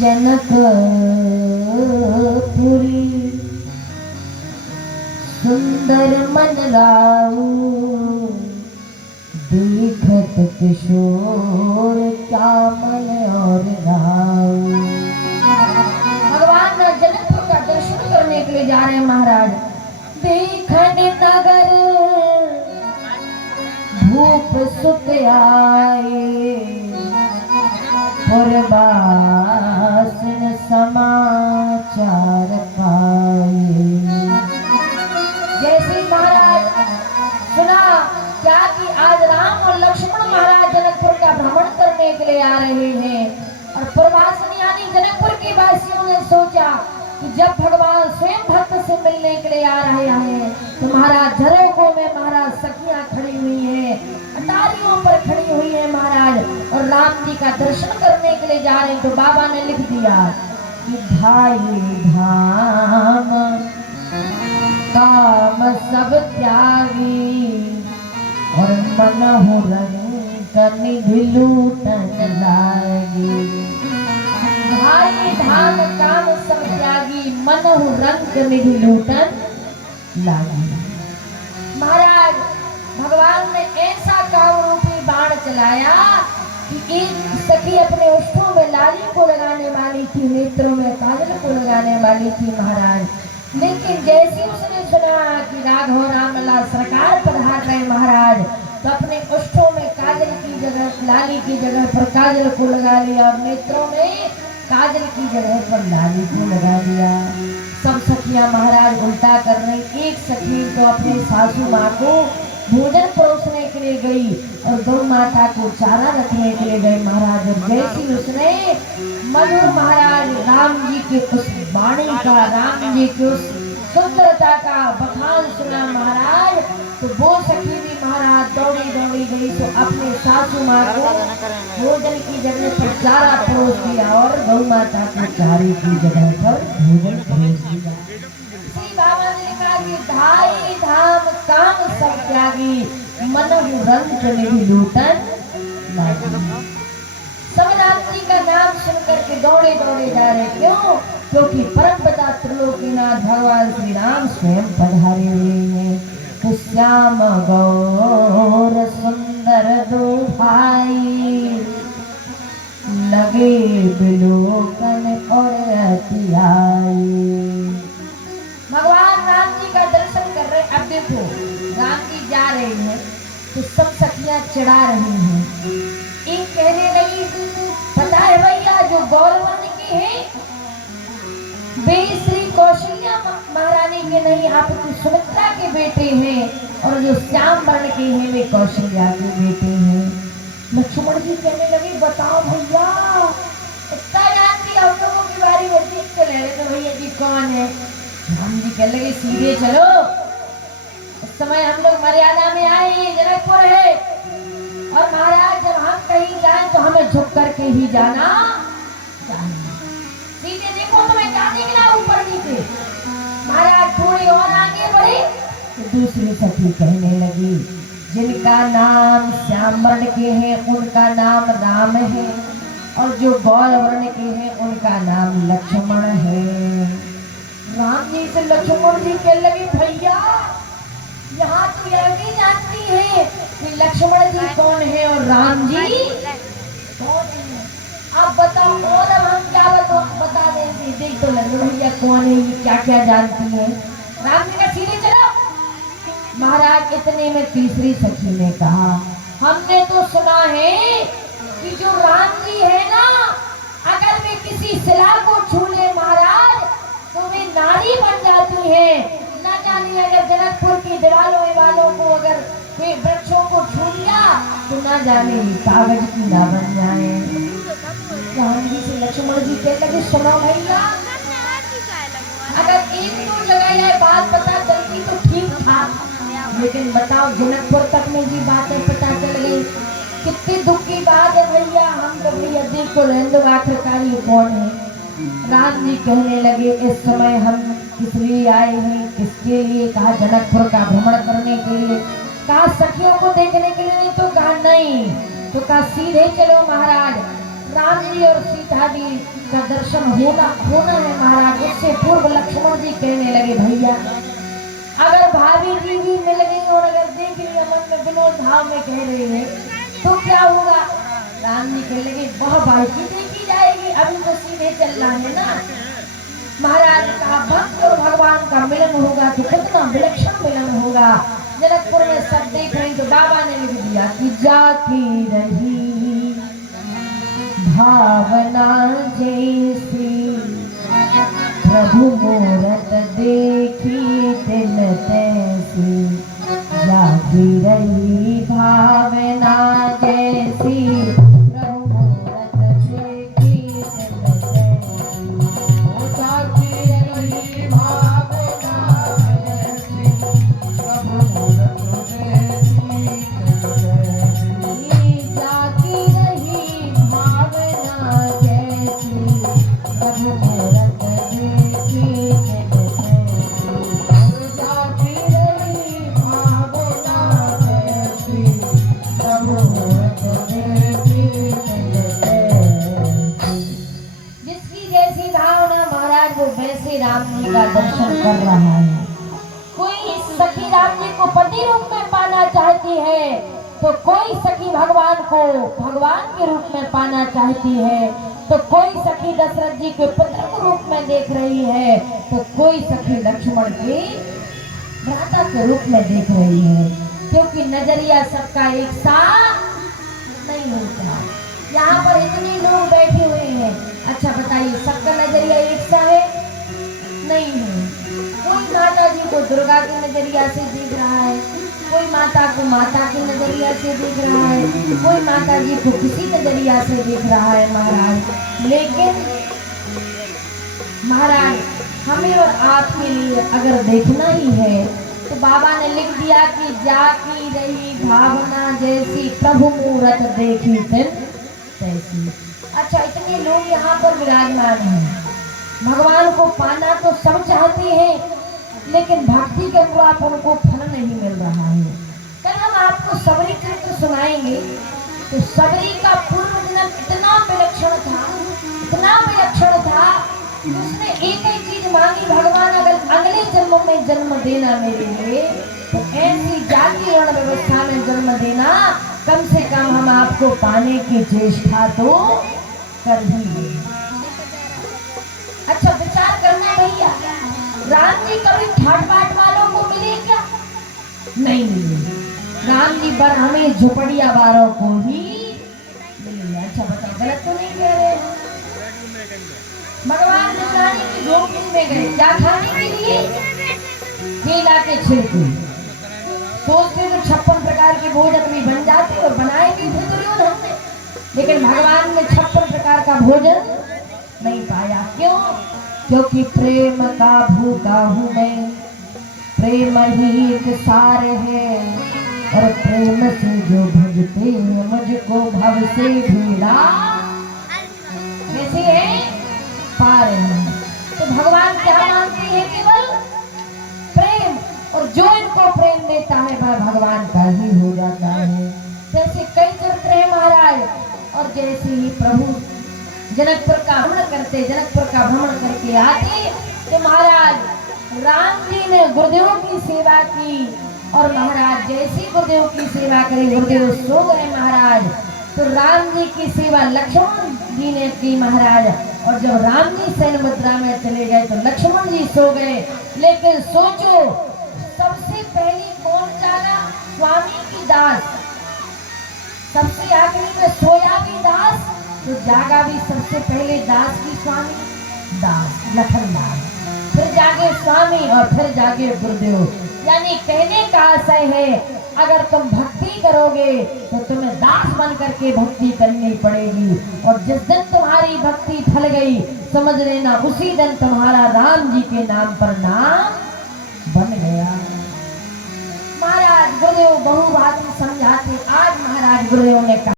जनकपुरी सुंदर मन राऊ, देखत किशोर क्या मन और राऊ। भगवान जनकपुर का दर्शन करने के लिए जा रहे हैं महाराज। देखन नगर भूप सुत आए, पुरवासिन समाचार पाए। जैसे महाराज सुना क्या कि आज राम और लक्ष्मण महाराज जनकपुर का भ्रमण करने के लिए आ रहे हैं, और पुरवासिन यानी जनकपुर के वासियों ने सोचा कि जब भगवान स्वयं भक्त से मिलने के लिए आ रहे हैं तो महाराज झरोखों में महाराज सखियां खड़ी हुई हैं, अटारियों पर खड़ी हुई है महाराज, और राम जी का दर्शन करने के लिए जा रहे हैं। तो बाबा ने लिख दिया कि धाई धाम काम सब त्यागी, और मनहु रंग निधि लूटन लागी। धाई धाम काम सब त्यागी, मनहु रंग निधि लूटन लागी। महाराज भगवान ने ऐसा काम रूपी बाण चलाया कि एक सखी अपने ओष्ठों में लाली को लगाने वाली थी, नेत्रों में काजल को लगाने वाली थी महाराज। लेकिन जैसे उसने सुना कि राघव रामलला सरकार पधार रहे महाराज, तो अपने ओष्ठों में काजल की जगह लाली की जगह पर काजल को लगा लिया, और नेत्रों में काजल की जगह पर लाली को लगा लिया। सब सखियां महाराज उल्टा कर रही। एक सखी तो अपनी सासू माँ को भोजन परोसने के लिए गई और गौ माता को चारा रखने के लिए गई महाराज। और जैसी उसने मधुर महाराज राम जी के उस वाणी का, राम जी की उस सुंदरता का बखान सुना महाराज, तो वो सखी भी महाराज दौड़ी दौड़ी गई तो अपने सासू माँ को भोजन की जगह पर चारा परोस दिया, और गौ माता को चारे की जगह पर भोजन परोस दिया। बाबा ने कहा कि धाई धाम काम सब त्यागी, मनहु रंग निधि लूटन लागी। सब राम जी का नाम सुनकर के दौड़े दौड़े जा रहे। क्यों? क्योंकि परमपिता त्रिलोकीनाथ भगवान श्री राम स्वयं पधारे हुए हैं। तो श्याम गौर सुंदर दो भाई, लगे बिलोकन और अतियाई। भगवान राम जी का दर्शन कर रहे। अब देखो राम जी जा रहे हैं तो सब सखियां चिढ़ा रही हैं। एक कहने लगी पता है भैया जो गौरवन की है वे श्री कौशल्या महारानी के नहीं, आपकी सुमित्रा के बेटे हैं, और जो श्याम वर्ण के हैं वे कौशल्या के बेटे हैं। लक्ष्मण जी कहने लगे बताओ भैया, इतना जानती हम लोगों की बारी में देख के ले रहे तो भैया जी कौन है? राम जी कहने लगे सीधे चलो, इस समय हम लोग मर्यादा में आए, जनकपुर है, और महाराज जब हम कहीं जाए तो हमें झुक करके ही जाना चाहिए। सीधे देखो तुम्हें जाने के ना ऊपर नीचे। महाराज थोड़ी और आगे बढ़े तो दूसरी सखी कहने लगी जिनका नाम श्याम वर्ण के हैं उनका नाम राम है, और जो गौर वर्ण के हैं उनका नाम लक्ष्मण है। राम जी से लक्ष्मण जी कहने लगे भैया यहाँ तो यह भी जानती है कि लक्ष्मण जी कौन है और राम जी कौन है। अब बताओ और अब हम क्या बता देंगे? देख तो लगे भैया कौन है, ये क्या क्या जानती है। राम जी का सीधे चलो। महाराज इतने में तीसरी सखी ने कहा हमने तो सुना है कि जो राम जी है ना, अगर वे किसी शिला को छू ले महाराज तो वे नारी बन जाती है। न जाने अगर जनकपुर की दीवारों वालों को अगर वे वृक्षों को छू लिया तो न जाने कागज की ना बन जाए। राम जी से लक्ष्मण जी कहने लगे सुनो भैया, अगर एक दो जगह यह बात पता चलती तो ठीक था, लेकिन बताओ जनकपुर तक में भी बातें पता चल गई, कितनी दुख की बात है भैया। हम तो भैया देखो रहने आखिरकार ये कौन है। राम जी कहने लगे इस समय हम किस लिए आए हैं, किसके लिए? कहा जनकपुर का भ्रमण करने के लिए। कहा सखियों को देखने के लिए नहीं, तो कहा नहीं, तो कहा सीधे चलो महाराज। राम जी और सीता जी का दर्शन होना है महाराज। उससे पूर्व लक्ष्मण जी कहने लगे भैया अगर भाभी जी भी मिल गई और अगर देख लिया मन में विनोद भाव में कह रहे हैं तो क्या होगा। राम जी कहने लगे वह भाई की देखी जाएगी, अभी तो सीधे चलना है ना। महाराज का भक्त और भगवान का मिलन होगा तो कितना विलक्षण मिलन होगा। जनकपुर में सब देख रहे तो बाबा ने लिख दिया कि जाती रही भावना जैसी प्रभु मूरत देखी तिन तैसी। जाती रही भावना जैसी प्रभु मूरत देखी तिन तैसी। ओ जाती रही भावना जैसी प्रभु मूरत देखी तिन तैसी। जाती रही भावना जैसी प्रभु मूरत राम जी का दर्शन कर रहा है। कोई सखी राम जी को पति रूप में पाना चाहती है तो कोई सखी भगवान को भगवान के रूप में पाना चाहती है तो कोई सखी दशरथ जी के पुत्र के रूप में देख रही है तो कोई सखी लक्ष्मण के भ्राता के रूप में देख रही है। क्योंकि नजरिया सबका एक सा नहीं होता। यहाँ पर इतने लोग बैठे हुए हैं, अच्छा बताइए सबका नजरिया एक सा है? नहीं है। कोई माता जी को दुर्गा के नजरिया से देख रहा है, कोई माता को माता के नजरिया से देख रहा है, कोई माता जी को किसी नजरिया से देख रहा है महाराज। लेकिन महाराज हमें और आपके लिए अगर देखना ही है तो बाबा ने लिख दिया कि जाकी रही भावना जैसी प्रभु मूरत देखी तिन तैसी। अच्छा इतने लोग यहाँ पर विराजमान हैं, भगवान को पाना तो सब चाहते हैं लेकिन भक्ति के अनुरूप उनको फल नहीं मिल रहा है। कल हम आपको सबरी चरित्र सुनाएंगे तो सबरी का पूर्व जन्म इतना विलक्षण था, इतना विलक्षण था कि उसने एक ही चीज मांगी, भगवान अगर अगले जन्म में जन्म देना मेरे लिए तो ऐसी जाति वर्ण व्यवस्था में जन्म देना, कम से कम हम आपको पाने की चेष्टा तो कर ही। अच्छा विचार करना भैया, राम जी कभी ठाट बाट वालों को मिले क्या? नहीं मिले। राम जी पर हमें झुपड़िया वालों को ही मिले। अच्छा बताओ गलत तो नहीं कह रहे? भगवान निगरानी की झोपड़ी में गए क्या खाने के लिए? केला के छिलके। सोचते तो 56 प्रकार के भोजन भी बन जाते और बनाए भी थे दुर्योधन ने, लेकिन भगवान ने 56 प्रकार का भोजन नहीं पाया। क्यों? क्योंकि प्रेम का भूखा हूँ मैं, प्रेम ही एक सार है और प्रेम से जो भजते हैं मुझको भव से भीड़ा कैसे है पार है। तो भगवान क्या मानते हैं? केवल प्रेम, और जो इनको प्रेम देता है वह भगवान का ही हो जाता है। जैसे कई चरित्र है महाराज, और जैसे ही प्रभु जनकपुर का भ्रमण करके आते तो महाराज राम जी ने गुरुदेव की सेवा की और महाराज जैसी गुरुदेव की सेवा करी गुरुदेव सो गए महाराज। तो राम जी की सेवा लक्ष्मण जी ने की महाराज, और जब राम जी शयन मुद्रा में चले गए तो लक्ष्मण जी सो गए। लेकिन सोचो सबसे पहले कौन जागा? स्वामी की दास। सबसे आखिरी में सोया भी दास तो जागा भी सबसे पहले दास की स्वामी, दास लखन दास, फिर जागे स्वामी और फिर जागे गुरुदेव। यानी कहने का आशय है अगर तुम भक्ति करोगे तो तुम्हें दास बन करके भक्ति करनी पड़ेगी, और जिस दिन तुम्हारी भक्ति फल गई समझ लेना उसी दिन तुम्हारा राम जी के नाम पर नाम बन गया। महाराज गुरुदेव बहु बात समझाते। आज महाराज गुरुदेव ने कहा